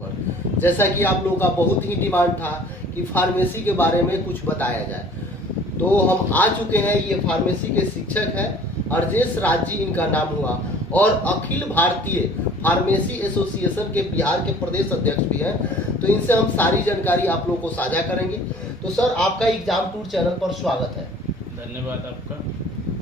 जैसा कि आप लोगों का बहुत ही डिमांड था कि फार्मेसी के बारे में कुछ बताया जाए, तो हम आ चुके हैं। ये फार्मेसी के शिक्षक हैं, अर्जेश राज जी इनका नाम हुआ, और अखिल भारतीय फार्मेसी एसोसिएशन के बिहार के प्रदेश अध्यक्ष भी हैं। तो इनसे हम सारी जानकारी आप लोगों को साझा करेंगे। तो सर, आपका एग्जाम टूर चैनल पर स्वागत है। धन्यवाद आपका।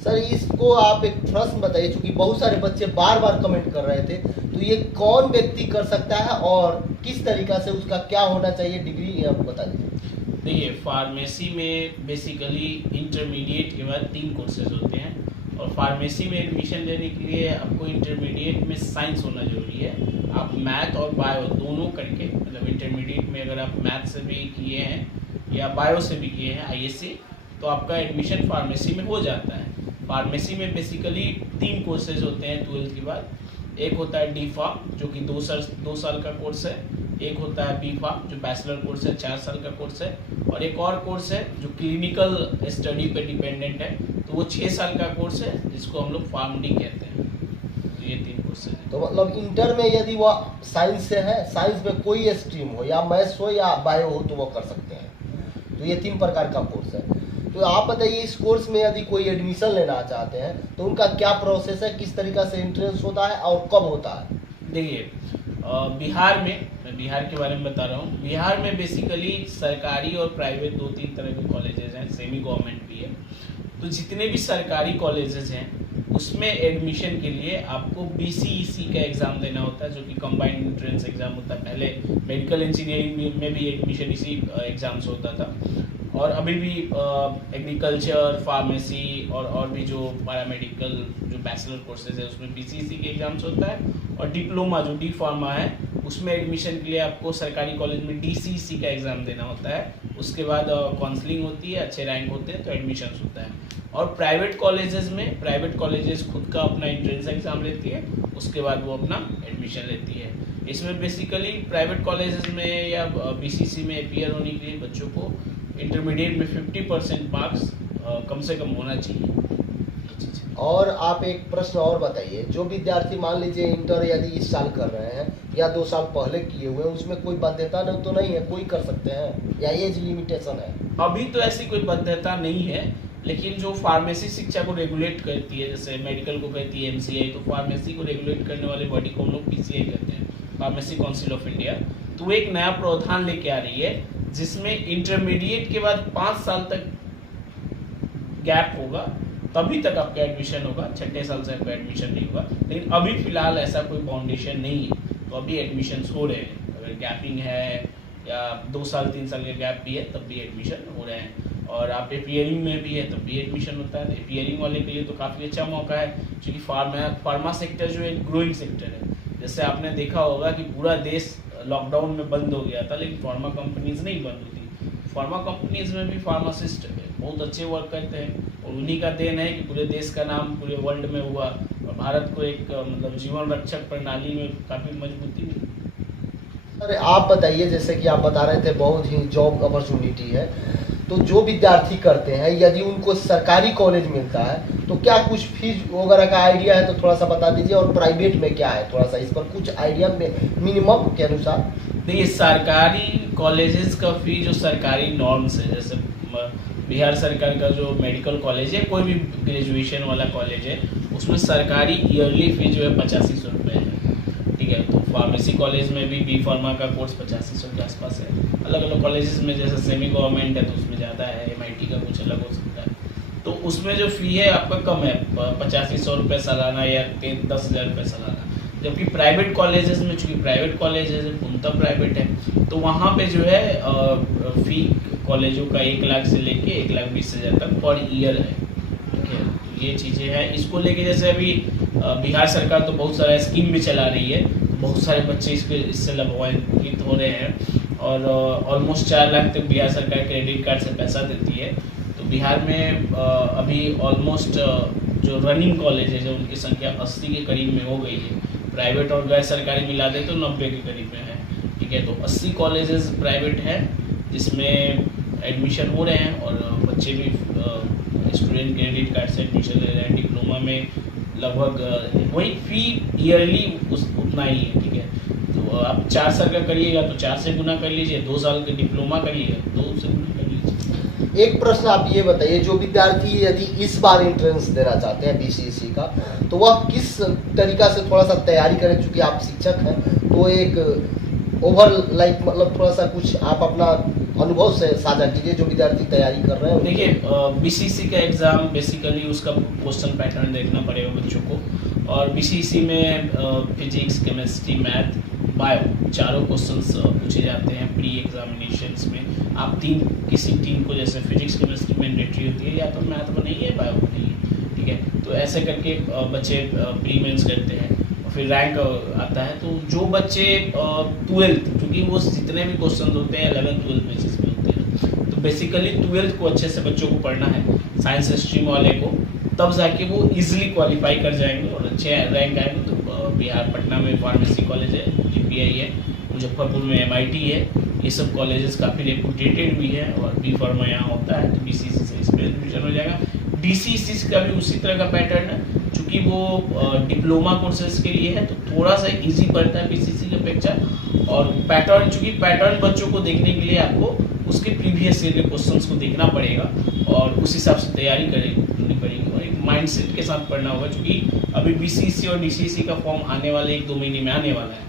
सर, इसको आप एक प्रश्न बताइए, क्योंकि बहुत सारे बच्चे बार बार कमेंट कर रहे थे, तो ये कौन व्यक्ति कर सकता है और किस तरीका से, उसका क्या होना चाहिए डिग्री, ये आप बता दीजिए। देखिए, फार्मेसी में बेसिकली इंटरमीडिएट के बाद 3 कोर्सेज होते हैं, और फार्मेसी में एडमिशन लेने के लिए आपको इंटरमीडिएट में साइंस होना जरूरी है। आप मैथ और बायो दोनों करके, मतलब इंटरमीडिएट में अगर आप मैथ से भी किए हैं या बायो से भी किए हैं ISC, तो आपका एडमिशन फार्मेसी में हो जाता है। फार्मेसी में बेसिकली 3 कोर्सेज होते हैं 12th के बाद। एक होता है डी फार्म, जो कि 2 साल का कोर्स है। एक होता है बी फार्म, जो बैचलर कोर्स है, 4 साल का कोर्स है। और एक और कोर्स है जो क्लिनिकल स्टडी पे डिपेंडेंट है, तो वो 6 साल का कोर्स है, जिसको हम लोग फार्म डी कहते हैं। तो ये 3 कोर्सेज हैं। तो मतलब इंटर में यदि वो साइंस से है, साइंस में कोई स्ट्रीम हो, या मैथ्स हो या बायो हो, तो वो कर सकते हैं। तो ये 3 प्रकार का कोर्स है। तो आप बताइए, इस कोर्स में यदि कोई एडमिशन लेना चाहते हैं तो उनका क्या प्रोसेस है, किस तरीका से एंट्रेंस होता है और कब होता है? देखिए, बिहार में, मैं बिहार के बारे में बता रहा हूँ। बिहार में बेसिकली सरकारी और प्राइवेट 2-3 तरह के कॉलेजेस हैं, सेमी गवर्नमेंट भी है। तो जितने भी सरकारी कॉलेजेस हैं, उसमें एडमिशन के लिए आपको BCEC का एग्ज़ाम देना होता है, जो कि कंबाइंड एंट्रेंस एग्ज़ाम होता है। पहले मेडिकल इंजीनियरिंग में भी एडमिशन इसी एग्ज़ाम से होता था, और अभी भी एग्रीकल्चर, फार्मेसी और भी जो पैरामेडिकल जो बैचलर कोर्सेज है, उसमें BCEC के एग्ज़ाम्स होता है। और डिप्लोमा जो डी फार्मा है, उसमें एडमिशन के लिए आपको सरकारी कॉलेज में DCEC का एग्ज़ाम देना होता है। उसके बाद काउंसलिंग होती है, अच्छे रैंक होते हैं तो एडमिशन होता है। और प्राइवेट कॉलेजेस खुद का अपना एंट्रेंस एग्ज़ाम लेती है, उसके बाद वो अपना एडमिशन लेती है। इसमें बेसिकली प्राइवेट कॉलेजेस में या BCC में अपीयर होने के लिए बच्चों को इंटरमीडिएट में 50% मार्क्स कम से कम होना चाहिए। और आप एक प्रश्न और बताइए, जो विद्यार्थी मान लीजिए इंटर यदि इस साल कर रहे हैं या 2 साल पहले किए हुए हैं, उसमें कोई बाध्यता तो नहीं है, कोई कर सकते हैं, या एज लिमिटेशन है? अभी तो ऐसी कोई बाध्यता नहीं है, लेकिन जो फार्मेसी शिक्षा को रेगुलेट करती है, जैसे मेडिकल को कहती है MCI, तो फार्मेसी को रेगुलेट करने वाले बॉडी को हम लोग PCI कहते हैं, फार्मेसी काउंसिल ऑफ इंडिया। तो वो एक नया प्रावधान लेके आ रही है, जिसमें इंटरमीडिएट के बाद 5 साल तक गैप होगा, तभी तक आपका एडमिशन होगा। 6ठे साल से आपका एडमिशन नहीं होगा। लेकिन अभी फिलहाल ऐसा कोई फाउंडेशन नहीं है, तो अभी एडमिशन हो रहे हैं। अगर गैपिंग है या 2 साल 3 साल का गैप भी है, तब भी एडमिशन हो रहे हैं। और आप अपीयरिंग में भी है, तब भी एडमिशन होता है। अपीयरिंग वाले के लिए तो काफ़ी अच्छा मौका है, क्योंकि फार्मा सेक्टर जो एक ग्रोइंग सेक्टर है। जैसे आपने देखा होगा कि पूरा देश लॉकडाउन में बंद हो गया था, लेकिन फार्मा कंपनीज नहीं बंद होती। फार्मा कंपनीज में भी फार्मासिस्ट बहुत अच्छे वर्क करते हैं, और उन्हीं का देन है कि पूरे देश का नाम पूरे वर्ल्ड में हुआ, और भारत को एक मतलब जीवन रक्षक प्रणाली में काफ़ी मजबूती मिली। अरे आप बताइए, जैसे कि आप बता रहे थे बहुत ही जॉब अपॉर्चुनिटी है, तो जो विद्यार्थी करते हैं यदि उनको सरकारी कॉलेज मिलता है तो क्या कुछ फीस वगैरह का आइडिया है तो थोड़ा सा बता दीजिए, और प्राइवेट में क्या है, थोड़ा सा इस पर कुछ आइडिया मिनिमम के अनुसार। देखिए, सरकारी कॉलेजेस का फी जो सरकारी नॉर्म्स है, जैसे बिहार सरकार का जो मेडिकल कॉलेज है, कोई भी ग्रेजुएशन वाला कॉलेज है, उसमें सरकारी ईयरली फी जो है 8500 रुपये है। ठीक है, तो फार्मेसी कॉलेज में भी बी फार्मा का कोर्स 8500 के आसपास है। अलग अलग कॉलेजेस में जैसे सेमी गवर्नमेंट है तो उसमें ज़्यादा है, MIT का कुछ अलग हो सकता है। तो उसमें जो फ़ी है आपका कम है, 8500 रुपये सालाना या 10,000 रुपये सालाना। जबकि प्राइवेट कॉलेजेस में, चूँकि प्राइवेट कॉलेजेस है, पूर्णतः प्राइवेट है, तो वहाँ पे जो है फ़ी कॉलेजों का 1 लाख से लेके 1,20,000 तक पर ईयर है। ठीक है, ये चीज़ें हैं। इसको लेके जैसे अभी बिहार सरकार तो बहुत सारा स्कीम भी चला रही है, बहुत सारे बच्चे इससे लाभान्वित हो रहे हैं, और ऑलमोस्ट 4 लाख तक बिहार सरकार क्रेडिट कार्ड से पैसा देती है। तो बिहार में अभी ऑलमोस्ट जो रनिंग कॉलेजेस है उनकी संख्या 80 के करीब में हो गई है। प्राइवेट और गैर सरकारी मिला दे तो 90 के करीब में है। ठीक है, तो 80 कॉलेजेस प्राइवेट हैं जिसमें एडमिशन हो रहे हैं, और बच्चे भी स्टूडेंट क्रेडिट कार्ड से एडमिशन ले रहे हैं। डिप्लोमा में लगभग वही फी ईयरली उतना ही है। ठीक है, तो आप 4 साल का करिएगा तो 4 से गुना कर लीजिए, 2 साल का डिप्लोमा करिएगा 2 से गुना कर लीजिए। एक प्रश्न आप ये बताइए, जो विद्यार्थी यदि इस बार एंट्रेंस देना चाहते हैं बीसीएससी का, तो वह किस तरीका से थोड़ा सा तैयारी करें? चूंकि आप शिक्षक हैं तो एक ओवर लाइक मतलब थोड़ा सा कुछ आप अपना अनुभव से साझा कीजिए, जो विद्यार्थी तैयारी कर रहे हैं। देखिए बीसीसी का एग्ज़ाम बेसिकली उसका क्वेश्चन पैटर्न देखना पड़ेगा बच्चों को, और बीसीसी में फिजिक्स, केमिस्ट्री, मैथ, बायो चारों क्वेश्चंस पूछे जाते हैं प्री एग्जामिनेशंस में। आप किसी टीम को, जैसे फिजिक्स केमिस्ट्री मैंडेटरी होती है, या तो मैथ बनाइए बायो बनाइए, ठीक है। तो ऐसे करके बच्चे प्री मेंस करते हैं, फिर रैंक आता है। तो जो बच्चे 12th, क्योंकि वो जितने भी क्वेश्चन होते हैं 11th-12th बेसिस पे होते हैं, तो बेसिकली 12th को अच्छे से बच्चों को पढ़ना है साइंस स्ट्रीम वाले को, तब जाके वो इजीली क्वालिफाई कर जाएंगे और अच्छे रैंक आएंगे। तो बिहार पटना में फार्मेसी कॉलेज है, जीपीआई है, मुजफ्फरपुर में एमआईटी है, ये सब कॉलेजेस काफ़ी रेपुटेटेड भी है, और बी फार्मा यहाँ होता है, तो बीसीसी से इस पर एडमिशन हो जाएगा। डीसीसी का भी उसी तरह का पैटर्न है, चूँकि वो डिप्लोमा कोर्सेज के लिए है तो थोड़ा सा इजी पड़ता है बीसीसी की अपेक्षा। और पैटर्न, चूँकि पैटर्न बच्चों को देखने के लिए आपको उसके प्रीवियस ईयर के क्वेश्चंस को देखना पड़ेगा और उस हिसाब से तैयारी करनी पड़ेगी, और एक माइंडसेट के साथ पढ़ना होगा। क्योंकि अभी बीसीसी और डीसीसी का फॉर्म आने वाले 1-2 महीने में आने वाला है,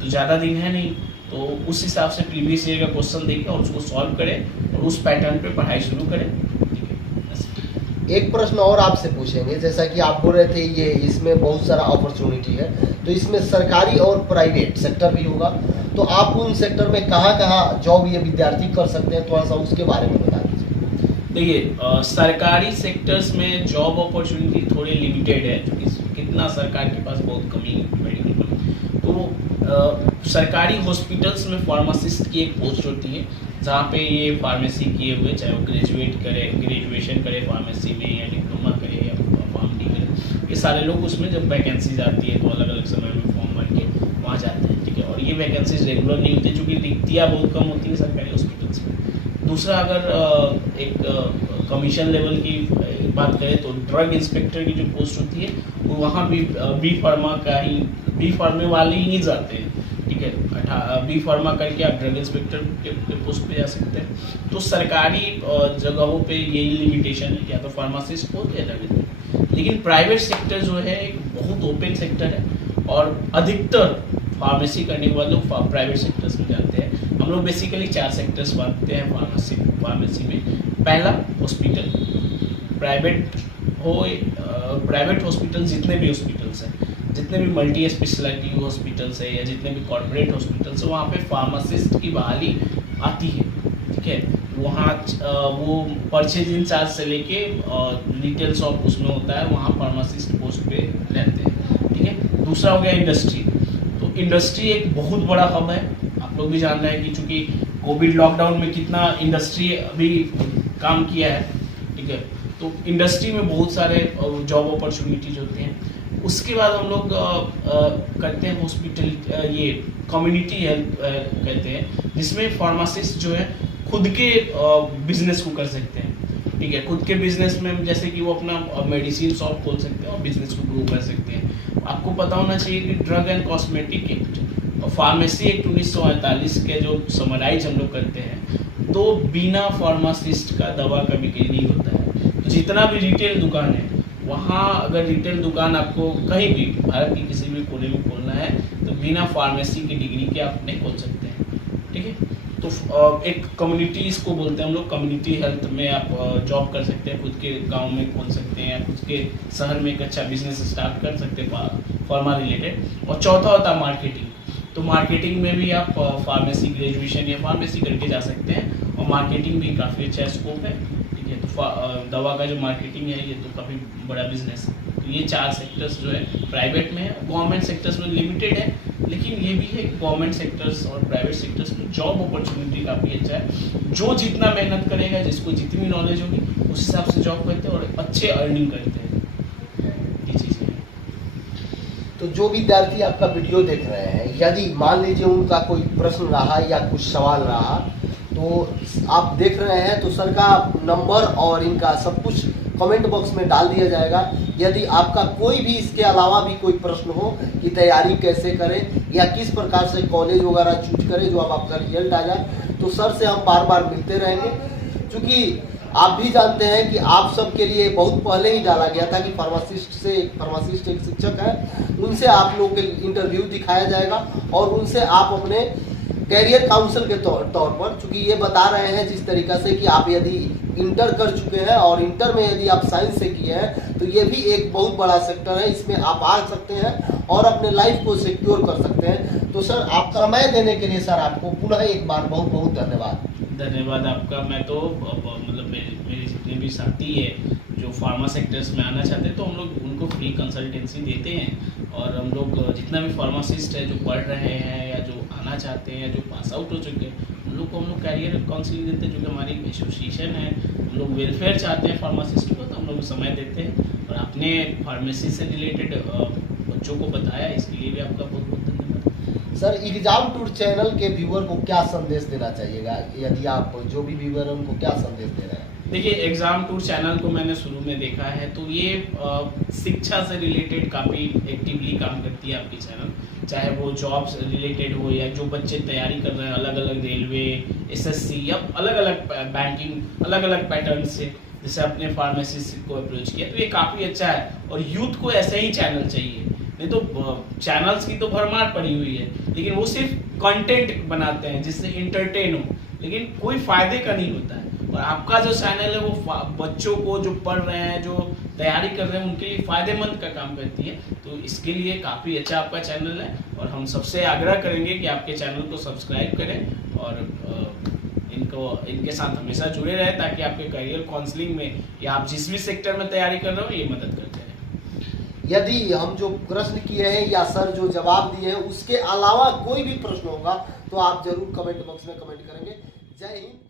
तो ज़्यादा दिन है नहीं, तो उस हिसाब से प्रीवियस ईयर का क्वेश्चन देखें और उसको सॉल्व करें और उस पैटर्न पे पढ़ाई शुरू करें। एक प्रश्न और आपसे पूछेंगे, जैसा कि आप बोल रहे थे ये इसमें बहुत सारा अपॉर्चुनिटी है, तो इसमें सरकारी और प्राइवेट सेक्टर भी होगा, तो आप उन सेक्टर में कहाँ जॉब ये विद्यार्थी कर सकते हैं, थोड़ा सा उसके बारे में बता दीजिए। देखिए सरकारी सेक्टर्स में जॉब अपॉर्चुनिटी थोड़े लिमिटेड है, कितना सरकार के पास बहुत कमी है मेडिकल में। तो सरकारी हॉस्पिटल्स में फार्मासिस्ट की एक पोस्ट होती है, जहाँ पे ये फार्मेसी किए हुए, चाहे वो ग्रेजुएशन करे फार्मेसी में, या डिप्लोमा करे, या फार्म डी करे, ये सारे लोग उसमें जब वैकेंसीज आती है तो अलग अलग समय में फॉर्म भर के वहाँ जाते हैं, ठीक है। और ये वैकेंसीज रेगुलर नहीं होती, चूँकि रिक्तियाँ बहुत कम होती है सरकारी हॉस्पिटल्स में। दूसरा, अगर एक कमीशन लेवल की बात करें तो ड्रग इंस्पेक्टर की जो पोस्ट होती है वो वहाँ भी बी फार्मा वाले ही जाते हैं, ठीक है। बी फार्मा करके आप ड्रग इंस्पेक्टर के पोस्ट पे जा सकते हैं। तो सरकारी जगहों पे यही लिमिटेशन है, या तो फार्मासिस्ट हो या ड्रग इंस्पेक्टर। लेकिन प्राइवेट सेक्टर जो है एक बहुत ओपन सेक्टर है, और अधिकतर फार्मेसी करने के बाद लोग प्राइवेट सेक्टर्स में जाते हैं। हम लोग बेसिकली 4 सेक्टर्स बांटते हैं फार्मेसी में। पहला, हॉस्पिटल, प्राइवेट हॉस्पिटल, जितने भी हॉस्पिटल्स हैं, जितने भी मल्टी स्पेशलिटी हॉस्पिटल्स है, या जितने भी कॉर्पोरेट हॉस्पिटल्स है, वहाँ पे फार्मासिस्ट की बहाली आती है, ठीक है। वहाँ वो परचेज इंचार्ज से लेके रिटेल शॉप उसमें होता है, वहाँ फार्मासिस्ट पोस्ट पे रहते हैं, ठीक है। दूसरा हो गया इंडस्ट्री। तो इंडस्ट्री एक बहुत बड़ा हब है, आप लोग भी जान रहे हैं कि चूँकि कोविड लॉकडाउन में कितना इंडस्ट्री अभी काम किया है, ठीक है। तो इंडस्ट्री में बहुत सारे जॉब अपॉर्चुनिटीज होते हैं। उसके बाद हम लोग करते हैं हॉस्पिटल, ये कम्युनिटी हेल्थ कहते हैं, जिसमें फार्मासिस्ट जो है खुद के बिजनेस को कर सकते हैं, ठीक है। खुद के बिजनेस में जैसे कि वो अपना मेडिसिन शॉप खोल सकते हैं और बिजनेस को ग्रो कर सकते हैं। आपको पता होना चाहिए कि ड्रग एंड कॉस्मेटिक एक्ट और फार्मेसी एक्ट 1948 के जो समराइज हम लोग करते हैं, तो बिना फार्मासिस्ट का दवा का बिक्री नहीं होता है। तो जितना भी रिटेल दुकान है, वहाँ अगर रिटेल दुकान आपको कहीं भी भारत के किसी भी कोने में खोलना है तो बिना फार्मेसी की डिग्री के आप नहीं खोल सकते हैं, ठीक है। तो एक कम्युनिटी, इसको बोलते हैं हम लोग कम्युनिटी हेल्थ में आप जॉब कर सकते हैं, खुद के गांव में खोल सकते हैं, या खुद के शहर में एक अच्छा बिजनेस स्टार्ट कर सकते हैं फार्मा रिलेटेड। और चौथा होता है मार्केटिंग। तो मार्केटिंग में भी आप फार्मेसी ग्रेजुएशन या फार्मेसी करके जा सकते हैं, और मार्केटिंग भी काफ़ी अच्छा स्कोप है, ठीक है। तो दवा का जो मार्केटिंग है ये तो काफ़ी बड़ा बिजनेस है। तो ये 4 सेक्टर्स जो है प्राइवेट में है, गवर्नमेंट सेक्टर्स में लिमिटेड है, लेकिन ये भी है गवर्नमेंट सेक्टर्स और प्राइवेट सेक्टर्स में जॉब अपॉर्चुनिटी काफ़ी अच्छा है। जो जितना मेहनत करेगा, जिसको जितनी नॉलेज होगी, उस हिसाब से जॉब करते हैं और अच्छे अर्निंग करते हैं, ये चीज़ें हैं। तो जो विद्यार्थी आपका वीडियो देख रहे हैं, यदि मान लीजिए उनका कोई प्रश्न रहा या कुछ सवाल रहा, तो आप देख रहे हैं तो सर का नंबर और इनका सब कुछ कमेंट बॉक्स में डाल दिया जाएगा। यदि आपका कोई भी इसके अलावा भी कोई प्रश्न हो कि तैयारी कैसे करें या किस प्रकार से कॉलेज वगैरह चूज करें जो अब आपका रिजल्ट आ जाए, तो सर से हम बार बार मिलते रहेंगे। क्योंकि आप भी जानते हैं कि आप सबके लिए बहुत पहले ही डाला गया था कि फार्मासिस्ट एक शिक्षक है, उनसे आप लोग के इंटरव्यू दिखाया जाएगा और उनसे आप अपने कैरियर काउंसिल के तौर पर, चूंकि ये बता रहे हैं जिस तरीका से कि आप यदि इंटर कर चुके हैं और इंटर में यदि आप साइंस से किए हैं तो ये भी एक बहुत बड़ा सेक्टर है, इसमें आप आ सकते हैं और अपने लाइफ को सिक्योर कर सकते हैं। तो सर, आप समय देने के लिए सर आपको पुनः एक बार बहुत बहुत धन्यवाद। धन्यवाद आपका। मैं तो मतलब मेरे जितने भी साथी है जो फार्मा सेक्टर्स में आना चाहते हैं तो हम लोग उनको फ्री कंसल्टेंसी देते हैं, और हम लोग जितना भी फार्मासिस्ट है जो पढ़ रहे हैं या जो आना चाहते हैं, जो पास आउट हो चुके हैं, उन लोग को हम लोग कैरियर काउंसलिंग देते हैं, जो कि हमारी एसोसिएशन है। हम लोग वेलफेयर चाहते हैं फार्मासिस्ट को, तो हम लोग समय देते हैं और अपने फार्मेसी से रिलेटेड बच्चों को बताया, इसके लिए भी आपका बहुत बहुत धन्यवाद। सर, एग्जाम टूर चैनल के व्यूअर को क्या संदेश देना चाहिएगा, यदि आप जो भी व्यूअर हैं उनको क्या संदेश दे रहे हैं? देखिए, एग्जाम टूर चैनल को मैंने शुरू में देखा है तो ये शिक्षा से रिलेटेड काफ़ी एक्टिवली काम करती है आपकी चैनल, चाहे वो जॉब से रिलेटेड हो या जो बच्चे तैयारी कर रहे हैं अलग अलग रेलवे, एसएससी या अलग अलग बैंकिंग, अलग अलग पैटर्न से, जैसे अपने फार्मेसिस्ट को अप्रोच किया, तो ये काफ़ी अच्छा है। और यूथ को ऐसे ही चैनल चाहिए, नहीं तो चैनल्स की तो भरमार पड़ी हुई है, लेकिन वो सिर्फ कंटेंट बनाते हैं जिससे इंटरटेन हो, लेकिन कोई फायदे का नहीं होता है। और आपका जो चैनल है वो बच्चों को जो पढ़ रहे हैं, जो तैयारी कर रहे हैं, उनके लिए फ़ायदेमंद का काम करती है। तो इसके लिए काफ़ी अच्छा आपका चैनल है और हम सबसे आग्रह करेंगे कि आपके चैनल को सब्सक्राइब करें और इनके साथ हमेशा जुड़े रहें, ताकि आपके करियर काउंसलिंग में या आप जिस भी सेक्टर में तैयारी कर रहे हो ये मदद करते रहें। यदि हम जो प्रश्न किए हैं या सर जो जवाब दिए हैं उसके अलावा कोई भी प्रश्न होगा तो आप जरूर कमेंट बॉक्स में कमेंट करेंगे। जय हिंद।